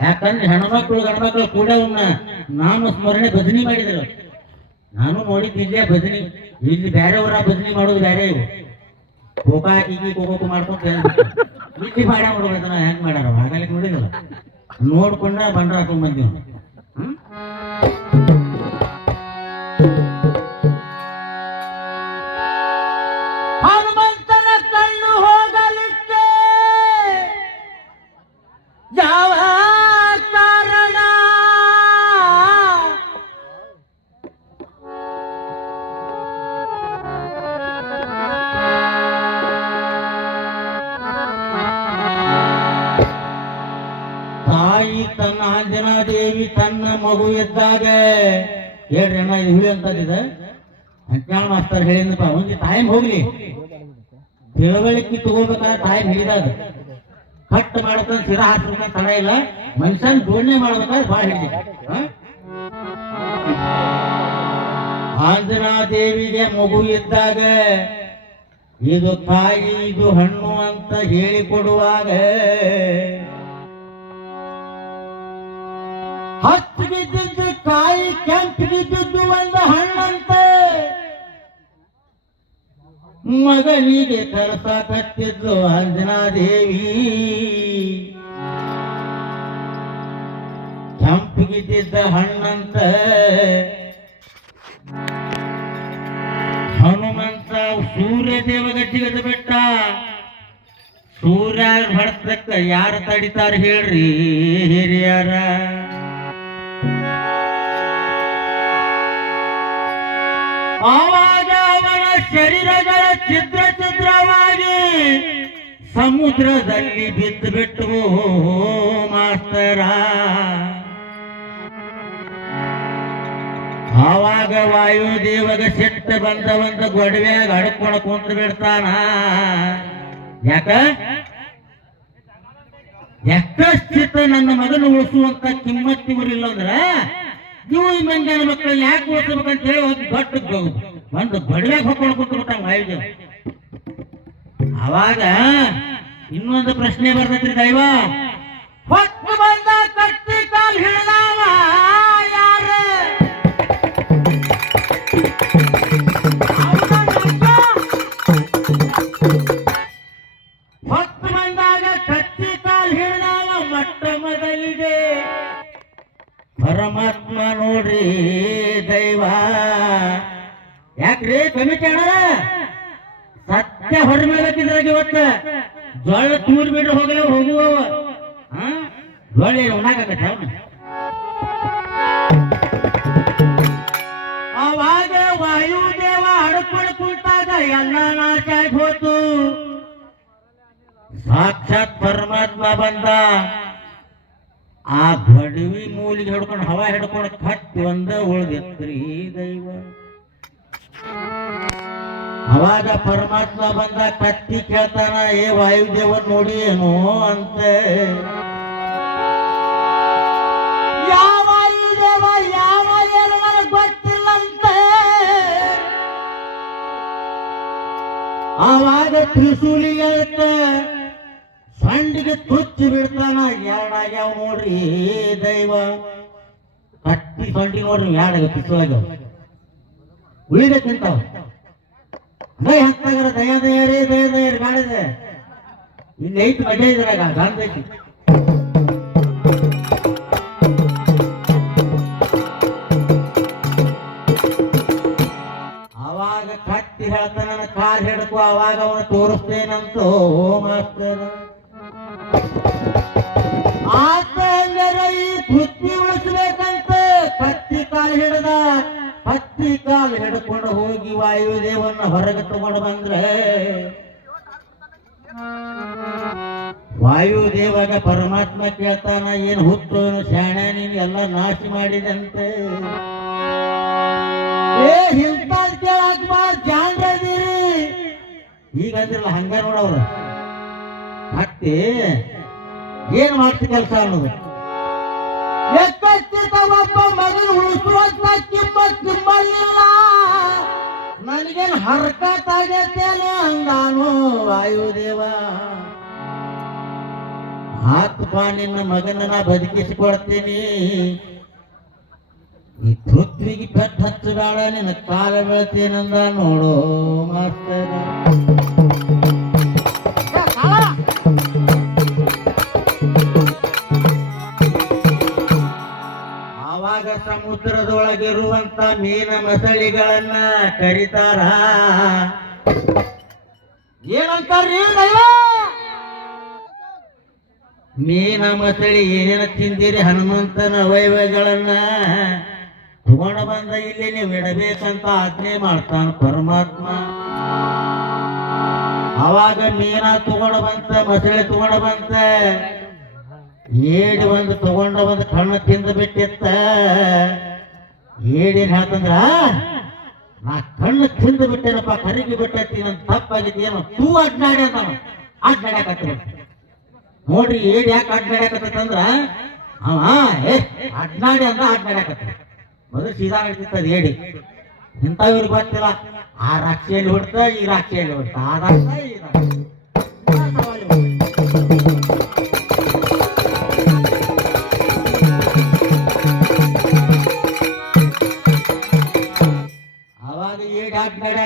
ಯಾಕಂದ್ರೆ ಹೆಣ್ಮಕ್ಳು, ಗಂಡ್ಮಕ್ಳು ಕೂಡ ಅವನ್ನ ನಾಮ ಸ್ಮರಣೆ ಭಜನಿ ಮಾಡಿದ್ರು. ನಾನು ನೋಡಿದ್ದು ಇಲ್ಲೇ ಭಜನಿ. ಇಲ್ಲಿ ಬೇರೆ ಊರ ಭಜನಿ ಮಾಡೋದು ಬೇರೆ ಇವು. ಕೋಕಾ ಕಿಗಿ ಕೋಕೋಕು ಮಾಡ್ಕೊಂತ ಇಲ್ಲಿ ಮಾಡ್ಯ ಮಾಡ್ಬೇಕನ್ನ ಹೆಂಗ್ ಮಾಡ್ಯಾರ? ಆಗಲಿಕ್ಕೆ ನೋಡಿದಲ್ಲ ನೋಡ್ಕೊಂಡ ಬಂಡ್ರ ಹಾಕೊಂಡ್ ಬಂದಿವ್ ಹ್ಮ್? ತನ್ನ ಆಂಜನಾದೇವಿ ತನ್ನ ಮಗು ಇದ್ದಾಗ ಹೇಳ್ರಿ ಅಣ್ಣ, ಇದು ಹುಳಿ ಅಂತದಿದೆ ಅಂಕಣ ಮಾಸ್ತರ್ ಹೇಳಿದ್ನಪ್ಪ, ಒಂದು ಟೈಮ್ ಹೋಗ್ಲಿ. ತಿಳುವಳಿಕೆ ತಗೋಬೇಕಾದ್ರೆ ಟೈಮ್ ಹಿಡಿದಾಗ ಕಟ್ ಮಾಡ್ಕೊಂಡು ಸಿರ ಹಾಕ್ಬೇಕ ತಡ ಇಲ್ಲ. ಮನುಷ್ಯನ್ ಜೋಡಣೆ ಮಾಡ್ಬೇಕಾದ್ರೆ ಭಾಳ ಹಿಡಿದ ಆಂಜನಾ ದೇವಿಗೆ ಮಗು ಇದ್ದಾಗ ಇದು ತಾಯಿ, ಇದು ಹಣ್ಣು ಅಂತ ಹೇಳಿಕೊಡುವಾಗ ಹತ್ತು ಬಿದ್ದಿದ್ದು ಕಾಯಿ, ಕೆಂಪು ಬಿದ್ದಿದ್ದು ಒಂದು ಹಣ್ಣಂತೆ. ಮಗನಿಗೆ ಕಳಸ ಕಟ್ಟಿದ್ದು ಅಂಜನಾದೇವಿ. ಕೆಂಪಿಗಿದ್ದ ಹಣ್ಣಂತ. ಹನುಮಂತ ಸೂರ್ಯ ದೇವಗಟ್ಟಿಗದ ಬೆಟ್ಟ. ಸೂರ್ಯ ಭರ್ತಕ್ಕ ಯಾರು ತಡಿತಾರ ಹೇಳ್ರಿ ಹಿರಿಯರ. ಆವಾಗ ಅವನ ಶರೀರಗಳ ಚಿತ್ರ ಚಿತ್ರವಾಗಿ ಸಮುದ್ರದಲ್ಲಿ ಬಿದ್ದು ಬಿಟ್ಟು ಮಾಸ್ತರ. ಆವಾಗ ವಾಯುದೇವಗ ಬಂದ ಬಂದವಂತ ಗೊಡವೆಯಾಗ ಅಡ್ಕೊಂಡು ಕುಂತು ಬಿಡ್ತಾನ. ಯಾಕ? ಎಷ್ಟಚಿತ್ತ ನನ್ನ ಮಗನ ಉಳಿಸುವಂತ ಕಿಮ್ಮತ್ತಿ ಊರಿಲ್ಲ ಅಂದ್ರ ನೀವು ಈ ಮಂಜಾನ ಮಕ್ಕಳು ಯಾಕೆ ಅಂತ ಹೇಳಿ ಒಂದು ದೊಡ್ಡ ಒಂದು ಗೊಡವೆಯಾಗ ಹೊಕ್ಕೊಂಡು ಕುಂತು ಬಿಟ್ಟಾನ ವಾಯುದೇವ ಅವಾಗ ಇನ್ನೊಂದು ಪ್ರಶ್ನೆ ಬರ್ತೈತ್ರಿ ದೈವ. ಹೊತ್ತು ಬಂದ ಕಟ್ಟಿ ಕಾಲ್ ಹಿಡಿದವ. ಪರಮಾತ್ಮ ನೋಡ್ರಿ ದೈವ. ಯಾಕ್ರಿ ಕಮಿಟಿ ಅಣ್ಣ ಸತ್ಯ ಹೊರಮೇಲಕ್ಕಿದ್ರಾಗ ಇವತ್ತ ಜೊಳ್ಳ ತೂರ್ ಬಿಡ್ರಿ ಹೋಗಲ ಹೋಗುವವ. ಹಾ ಜೊಳ್ಳ ಉಣ್ಣಾಕತ್ತ ಅವನ? ಅವಾಗ ವಾಯುದೇವ ಹಡ್ಕೊಂಡು ಕುಂತಾಗ ಎಲ್ಲ ನಾಶ ಆಗಿ ಹೋತು. ಸಾಕ್ಷಾತ್ ಪರಮಾತ್ಮ ಬಂದ. ಆ ಬಡವಿ ಮೂಲಿಗೆ ಹಿಡ್ಕೊಂಡು ಹವಾ ಹಿಡ್ಕೊಂಡು ಕತ್ತಿ ಒಂದ ಉಳ್ದಿತ್ರಿ ದೈವ. ಅವಾಗ ಪರಮಾತ್ಮ ಬಂದ ಕತ್ತಿ ಕೇಳ್ತಾನ ಏ ವಾಯುದೇವ ನೋಡಿ ಏನು ಅಂತ. ಆವಾಗ ತ್ರಿಶೂಲಿ ಹೇಳ್ತ ಸಂಡಿಗೆ ತುಚ್ಚಿ ಬಿಡ್ತಾನ. ಎರಡಾಗ್ಯಾವ ನೋಡ್ರಿ ದೈವ. ಕಟ್ಟಿ ಸಂಡಿ ನೋಡ್ರಿ ಎರಡಾಗ ಪಿಸ್ತೂಲಾಗ್ಯಾವ ಉಳಿದಕ್ಕಿಂತಾವ ದಯ ಹತ್ತಾಗರ, ದಯ ದಯರೇ ದಯ ದಯ, ರೇ ಮಾಡಿದೆ ಇನ್ನು ಐತಿ ಮಜಾ ಇದ್ರಾಗ, ಗಂಧ ಐತಿ. ಅವಾಗ ಕಟ್ಟಿ ಹೇಳ್ತಾನ ಕಾರ್ ಹಿಡ್ಕೊ, ಅವಾಗ ಅವನು ತೋರಿಸ್ತೇನಂತ ಮಾಸ್ತರ ಆತ ಹಂಗಾರೆ ಈ ಬುದ್ಧಿ ಉಳಿಸ್ಬೇಕಂತ ಕತ್ತಿ ಕಾಲ ಹಿಡ್ದ ಕತ್ತಿ ಕಾಲು ಹಿಡ್ಕೊಂಡು ಹೋಗಿ ವಾಯುದೇವನ್ನ ಹೊರಗೆ ತಗೊಂಡು ಬಂದ್ರೆ ವಾಯುದೇವಾಗ ಪರಮಾತ್ಮ ಕೇಳ್ತಾನ, ಏನ್ ಹುಟ್ಟು ಶಾಣೆ, ನೀನ್ ಎಲ್ಲ ನಾಶ ಮಾಡಿದಂತೆ. ಏ ಹಿಂತಾದ್ ಕೇಳಾಕ ಬಾ ಜಾಣ್ರದಿರಿ ಈಗ ಅಂದ್ರಲ್ಲ, ಹಂಗ ನೋಡವ್ರ. ಏನ್ ಮಾಡ್ತಿ ಕೆಲಸ ಅನ್ನೋದು? ಒಬ್ಬ ಮಗನ ಉಳಿಸುವಂತ ಕಿಮ್ಮ ಕಿಮ್ಮಲಿಲ್ಲ ನನಗೇನ್ ಹರ್ಕತ್ ಆಗೈತೇನೋ ಅಂದಾನು ವಾಯುದೇವ. ಆತ ಆತಪ್ಪ ನಿನ್ನ ಮಗನ ನಾ ಬದುಕಿಸಿಕೊಡ್ತೀನಿ. ಈ ಪೃಥ್ವಿಗೆ ಪೆಟ್ಟು ಹಚ್ಚಬೇಡ ನಿನ್ನ ಕಾಲ ಬೀಳ್ತೀನಂದ ನೋಡೋ ಮಾಸ್ತರ ಸಮುದ್ರದೊಳಗಿರುವಂತ ಮೀನ ಮಸಳಿಗಳನ್ನ ಕರಿತಾರ. ಏನಂತಾರ್ರಿ ಮೀನ ಮಸಳಿ ಏನೇನ ತಿಂದಿರಿ? ಹನುಮಂತನ ಅವಯವಗಳನ್ನ ತಗೊಂಡು ಬಂದ ಇಲ್ಲಿ ನೀವು ಇಡಬೇಕಂತ ಆಜ್ಞೆ ಮಾಡ್ತಾನ ಪರಮಾತ್ಮ. ಅವಾಗ ಮೀನ ತಗೊಂಡು ಬಂತ, ಮಸಳೆ ತಗೊಂಡು ಬಂತ, ಏಡಿ ಒಂದು ತಗೊಂಡ ಒಂದು ಕಣ್ಣು ತಿಂದು ಬಿಟ್ಟಿತ್ತ. ಏಡೇನ್ ಹೇಳ್ತಂದ್ರ, ನಾ ಕಣ್ಣು ತಿಂದು ಬಿಟ್ಟೇನಪ್ಪ, ಕರಿಗೆ ಬಿಟ್ಟೈತಿ, ನನ್ ತಪ್ಪಾಗಿತ್ತು ಏನು? ತೂ ಅಡ್ನಾಡಿ ಅಂತ ಅಡ್ನಾಡ್ಯಾಕತ್ತ. ನೋಡ್ರಿ ಏಡಿ ಯಾಕೆ ಅಡ್ನಾಡಕತ್ತಂದ್ರ ಅವ, ಏ, ಅಡ್ನಾಡಿ ಅಂದ ಅಡ್ನಾಡಕತ್ತಿ ಮೊದಲು ಸೀದಾ ಹೇಳ್ತಿರ್ತದೆ ಏಡಿ ಇಂಥವ್ರಿಗೆ ಗೊತ್ತಿಲ್ಲ. ಆ ರಾಕ್ಷಿಯಲ್ಲಿ ಹೊಡ್ತ, ಈ ರಾಕ್ಷಿಯಲ್ಲಿ ಹೊಡ್ತ. ಆ ರಾಕ್ಷ ಈ ರಾಕ್ಷ.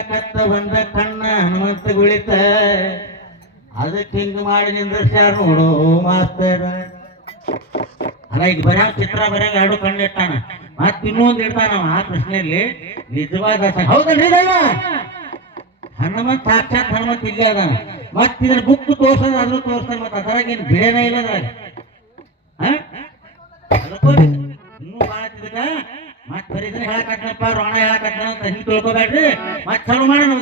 ನಡ್ಯಾಕತ್ತ ಬಂದ ಕಣ್ಣ ಹನುಮಂತ ಗುಳಿತ ಅದಕ್ಕೆ ಹಿಂಗ ಮಾಡಿ ನಿಂದ್ರಸ್ಯಾರ ನೋಡು ಮಾಸ್ತರ. ಅಲ್ಲ, ಈಗ ಬರ ಚಿತ್ರ ಬರಂಗ ಎರಡು ಕಣ್ಣು ಇಟ್ಟಾನ. ಮತ್ ಇನ್ನೊಂದು ಇಡ್ತಾನ ಆ ಪ್ರಶ್ನೆಯಲ್ಲಿ ನಿಜವಾದ ಹೌದಲ್ರಿ ಹನುಮಂತ, ಸಾಕ್ಷಾತ್ ಹನುಮಂತ ಇಲ್ಲೇ ಅದಾನ. ಮತ್ ಇದ್ರ ಬುಕ್ ತೋರ್ಸೋದು ಅದ್ರ ತೋರ್ಸ್ತಾನ, ಮತ್ತ ಅದ್ರಾಗ ಏನ್ ಬೇರೆನೇ ಇಲ್ಲ ಅದ್ರಾಗ. ಇನ್ನೂ ಬಾಳ ಮತ್ ಬರೀ ಇದನ್ನ ರೋಣ ಹೇಳಕತ್ತನ ಅಂತ ಹಿಂಗ್ ತಿಳ್ಕೊಬೇಡ್ರಿ. ಮತ್ ಚಾಲು ಮಾಡೋಣ